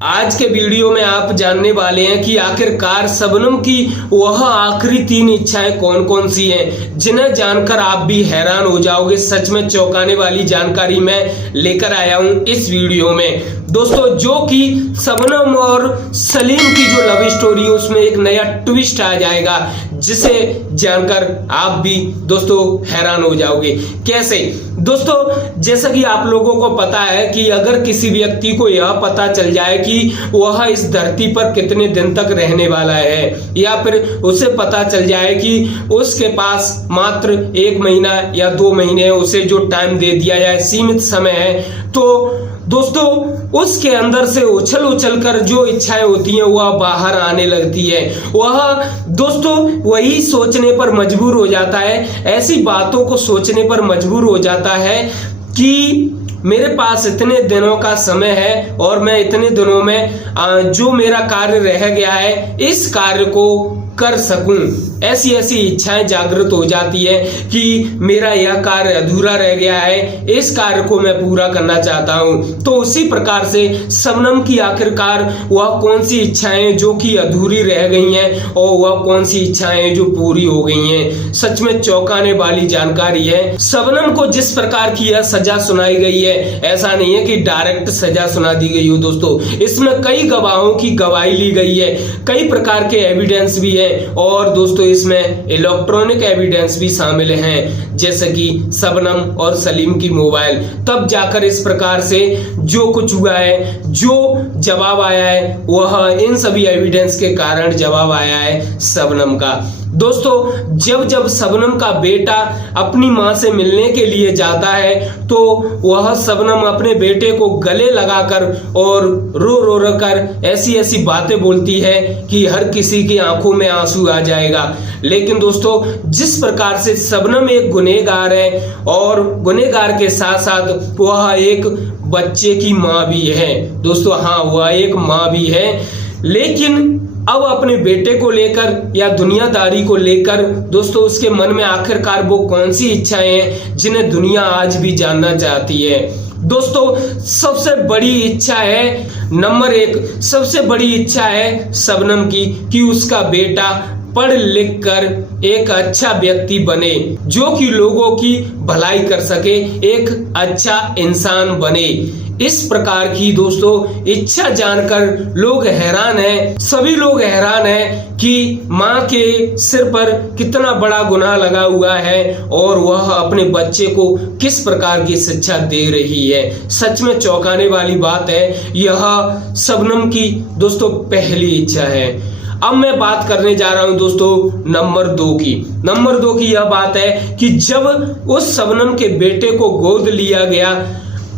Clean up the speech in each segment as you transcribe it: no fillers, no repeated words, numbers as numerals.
आज के वीडियो में आप जानने वाले हैं कि आखिरकार शबनम की वह आखिरी 3 इच्छाएं कौन कौन सी हैं, जिन्हें जानकर आप भी हैरान हो जाओगे। सच में चौंकाने वाली जानकारी मैं लेकर आया हूं इस वीडियो में दोस्तों, जो कि शबनम और सलीम की जो लव स्टोरी है उसमें एक नया ट्विस्ट आ जाएगा, जिसे जानकर आप भी दोस्तों हैरान हो जाओगे। कैसे दोस्तों, जैसा कि आप लोगों को पता है कि अगर किसी व्यक्ति को यह पता चल जाए कि वह इस धरती पर कितने दिन तक रहने वाला है, या फिर उसे पता चल जाए कि उसके पास मात्र 1 महीना या 2 महीने उसे जो टाइम दे दिया जाए, सीमित समय है, तो दोस्तों उसके अंदर से उछल उछल कर जो इच्छाएं होती हैं वह बाहर आने लगती है। वह दोस्तों वही सोचने पर मजबूर हो जाता है, ऐसी बातों को सोचने पर मजबूर हो जाता है कि मेरे पास इतने दिनों का समय है और मैं इतने दिनों में जो मेरा कार्य रह गया है इस कार्य को कर सकूं। ऐसी ऐसी इच्छाएं जागृत हो जाती है कि मेरा यह कार्य अधूरा रह गया है, इस कार्य को मैं पूरा करना चाहता हूं। तो उसी प्रकार से शबनम की आखिरकार वह कौन सी इच्छाएं जो कि अधूरी रह गई हैं और वह कौन सी इच्छाएं जो पूरी हो गई हैं, सच में चौंकाने वाली जानकारी है। शबनम को जिस प्रकार की यह सजा सुनाई गई है, ऐसा नहीं है कि डायरेक्ट सजा सुना दी गई हो दोस्तों, इसमें कई गवाहों की गवाही ली गई है, कई प्रकार के एविडेंस भी है और दोस्तों इसमें इलेक्ट्रॉनिक एविडेंस भी शामिल हैं, जैसे कि शबनम और सलीम की मोबाइल। तब जाकर इस प्रकार से जो कुछ हुआ है, जो जवाब आया है, वह इन सभी एविडेंस के कारण जवाब आया है शबनम का। दोस्तों जब जब शबनम का बेटा अपनी मां से मिलने के लिए जाता है तो वह शबनम अपने बेटे को गले लगाकर और रो रो रो कर ऐसी ऐसी बातें बोलती है कि हर किसी की आंखों में आंसू आ जाएगा। लेकिन दोस्तों जिस प्रकार से शबनम एक गुनहगार है और गुनहगार के साथ साथ वह एक बच्चे की मां भी है दोस्तों, हाँ वह एक मां भी है, लेकिन अब अपने बेटे को लेकर या दुनियादारी को लेकर दोस्तों उसके मन में आखिरकार वो कौन सी इच्छाएं हैं जिन्हें दुनिया आज भी जानना चाहती है। दोस्तों सबसे बड़ी इच्छा है, नंबर 1 सबसे बड़ी इच्छा है शबनम की कि उसका बेटा पढ़ लिख कर एक अच्छा व्यक्ति बने, जो कि लोगों की भलाई कर सके, एक अच्छा इंसान बने। इस प्रकार की दोस्तों इच्छा जानकर लोग हैरान हैं, सभी लोग हैरान हैं कि माँ के सिर पर कितना बड़ा गुनाह लगा हुआ है और वह अपने बच्चे को किस प्रकार की शिक्षा दे रही है। सच में चौंकाने वाली बात है, यह शबनम की दोस्तों पहली इच्छा है। अब मैं बात करने जा रहा हूं दोस्तों नंबर 2 की। नंबर 2 की यह बात है कि जब उस शबनम के बेटे को गोद लिया गया,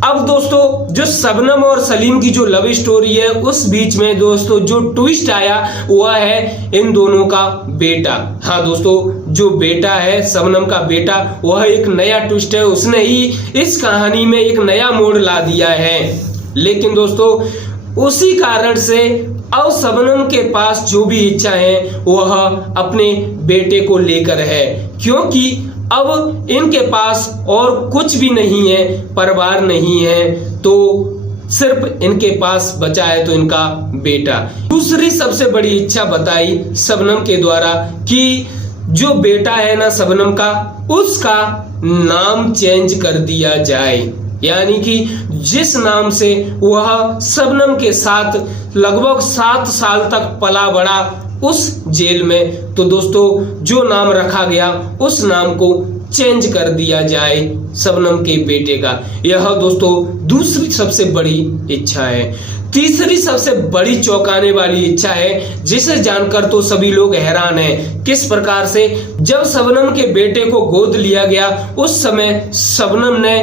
अब दोस्तों जो शबनम और सलीम की जो लव स्टोरी है उस बीच में दोस्तों जो ट्विस्ट आया वह है इन दोनों का बेटा। हाँ दोस्तों जो बेटा है शबनम का बेटा, वह एक नया ट्विस्ट है, उसने ही इस कहानी में एक नया मोड़ ला दिया है। लेकिन दोस्तों उसी कारण से अब शबनम के पास जो भी इच्छा है वह अपने बेटे को लेकर है, क्योंकि अब इनके पास और कुछ भी नहीं है, परिवार नहीं है, तो सिर्फ इनके पास बचा है तो इनका बेटा। दूसरी सबसे बड़ी इच्छा बताई शबनम के द्वारा कि जो बेटा है ना शबनम का, उसका नाम चेंज कर दिया जाए, यानी कि जिस नाम से वह शबनम के साथ लगभग 7 साल तक पला बड़ा उस जेल में, तो दोस्तों जो नाम रखा गया उस नाम को चेंज कर दिया जाए शबनम के बेटे का। यह दोस्तों दूसरी सबसे बड़ी इच्छा है। तीसरी सबसे बड़ी चौंकाने वाली इच्छा है, जिसे जानकर तो सभी लोग हैरान हैं। किस प्रकार से जब शबनम के बेटे को गोद लिया गया उस समय शबनम ने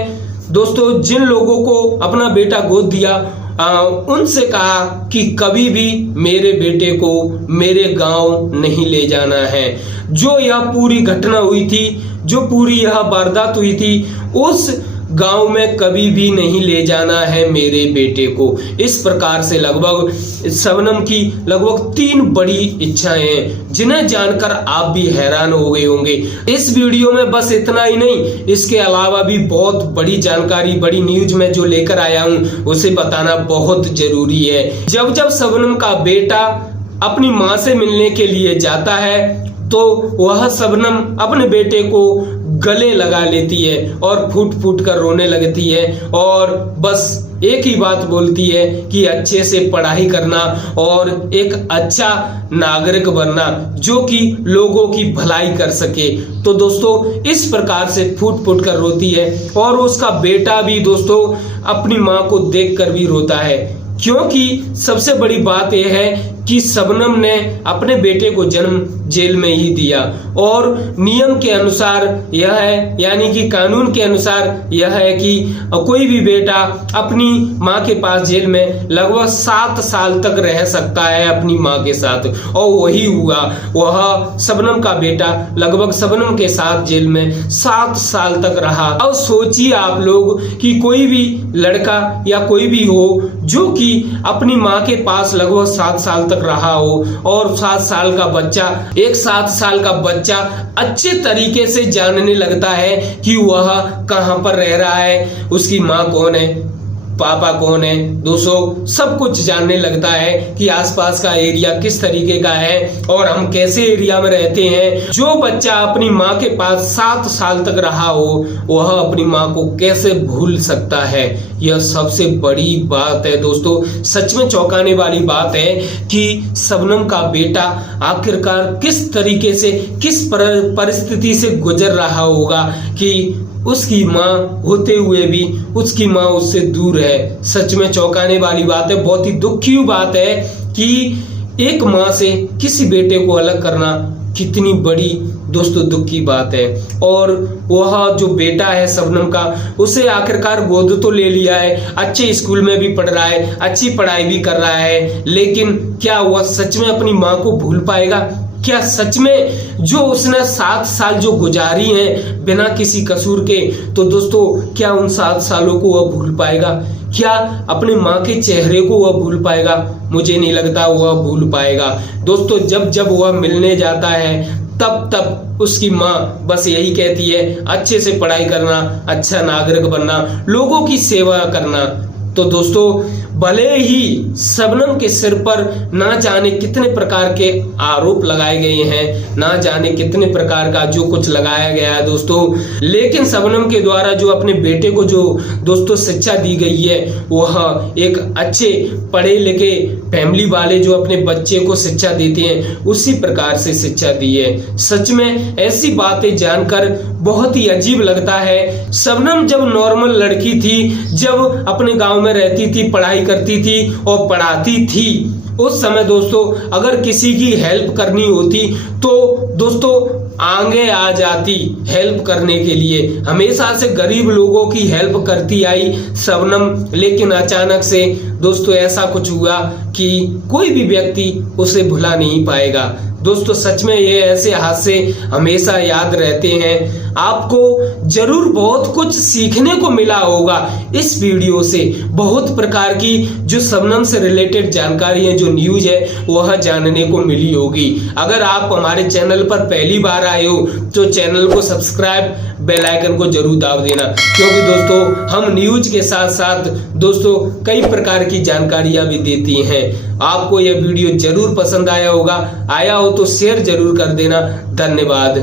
दोस्तों जिन लोगों को अपना बेटा गोद दिया उनसे कहा कि कभी भी मेरे बेटे को मेरे गांव नहीं ले जाना है। जो यह पूरी घटना हुई थी, जो पूरी यह वारदात हुई थी, उस गांव में कभी भी नहीं ले जाना है मेरे बेटे को। इस प्रकार से लगभग शबनम की लगभग 3 बड़ी इच्छाएं हैं, जिन्हें जानकर आप भी हैरान हो गए होंगे। इस वीडियो में बस इतना ही नहीं, इसके अलावा भी बहुत बड़ी जानकारी, बड़ी न्यूज में जो लेकर आया हूं उसे बताना बहुत जरूरी है। जब जब शबनम का बेटा अपनी माँ से मिलने के लिए जाता है तो वह शबनम अपने बेटे को गले लगा लेती है और फूट फूट कर रोने लगती है और बस एक ही बात बोलती है कि अच्छे से पढ़ाई करना और एक अच्छा नागरिक बनना जो कि लोगों की भलाई कर सके। तो दोस्तों इस प्रकार से फूट फूट कर रोती है और उसका बेटा भी दोस्तों अपनी माँ को देखकर भी रोता है, क्योंकि सबसे बड़ी बात यह है कि शबनम ने अपने बेटे को जन्म जेल में ही दिया और नियम के अनुसार यह है, यानी कि कानून के अनुसार यह है कि कोई भी बेटा अपनी माँ के पास जेल में लगभग 7 साल तक रह सकता है अपनी माँ के साथ, और वही हुआ। वह शबनम का बेटा लगभग शबनम के साथ जेल में 7 साल तक रहा। अब सोचिए आप लोग कि कोई भी लड़का या कोई भी हो जो कि अपनी माँ के पास लगभग 7 साल तक रहा हो और 7 साल का बच्चा, एक 7 साल का बच्चा अच्छे तरीके से जानने लगता है कि वह कहां पर रह रहा है, उसकी माँ कौन है, पापा कौन है, दोस्तों सब कुछ जानने लगता है कि आसपास का एरिया किस तरीके का है और हम कैसे एरिया में रहते हैं। जो बच्चा अपनी माँ के पास 7 साल तक रहा हो वह अपनी माँ को कैसे भूल सकता है। यह सबसे बड़ी बात है दोस्तों, सच में चौंकाने वाली बात है कि शबनम का बेटा आखिरकार किस तरीके से, किस परिस्थिति से गुजर रहा होगा कि उसकी माँ होते हुए भी उसकी माँ उससे दूर है। सच में चौंकाने वाली बात है, बहुत ही दुखी बात है कि एक माँ से किसी बेटे को अलग करना कितनी बड़ी दोस्तों दुख की बात है। और वह जो बेटा है शबनम का, उसे आखिरकार गोद तो ले लिया है, अच्छे स्कूल में भी पढ़ रहा है, अच्छी पढ़ाई भी कर रहा है, लेकिन क्या वह सच में अपनी माँ को भूल पाएगा? क्या सच में जो उसने 7 साल जो गुजारी हैं बिना किसी कसूर के, तो दोस्तों क्या उन 7 सालों को वह भूल पाएगा? क्या अपने माँ के चेहरे को वह भूल पाएगा? मुझे नहीं लगता वह भूल पाएगा। दोस्तों जब जब वह मिलने जाता है तब तब उसकी माँ बस यही कहती है अच्छे से पढ़ाई करना, अच्छा नागरिक बनना, लोगों की सेवा करना। तो दोस्तों भले ही शबनम के सिर पर ना जाने कितने प्रकार के आरोप लगाए गए हैं, ना जाने कितने प्रकार का जो कुछ लगाया गया है दोस्तों, लेकिन शबनम के द्वारा जो अपने बेटे को जो दोस्तों शिक्षा दी गई है वह एक अच्छे पढ़े लिखे फैमिली वाले जो अपने बच्चे को शिक्षा देते हैं उसी प्रकार से शिक्षा दी है। सच में ऐसी बातें जानकर बहुत ही अजीब लगता है। शबनम जब नॉर्मल लड़की थी, जब अपने गांव में रहती थी, पढ़ाई करती थी और पढ़ाती थी, उस समय दोस्तों अगर किसी की हेल्प करनी होती तो दोस्तों आगे आ जाती हेल्प करने के लिए। हमेशा से गरीब लोगों की हेल्प करती आई शबनम, लेकिन अचानक से दोस्तों ऐसा कुछ हुआ कि कोई भी व्यक्ति उसे भुला नहीं पाएगा। दोस्तों सच में ये ऐसे हादसे हमेशा याद रहते हैं। आपको जरूर बहुत कुछ सीखने को मिला होगा इस वीडियो से, बहुत प्रकार की जो शबनम से रिलेटेड जानकारी है, जो न्यूज है वह जानने को मिली होगी। अगर आप हमारे चैनल पर पहली बार आए हो तो चैनल को सब्सक्राइब, बेल आइकन को जरूर दाब देना, क्योंकि दोस्तों हम न्यूज के साथ साथ दोस्तों कई प्रकार की जानकारियां भी देती हैं। आपको यह वीडियो जरूर पसंद आया होगा, आया हो तो शेयर जरूर कर देना। धन्यवाद।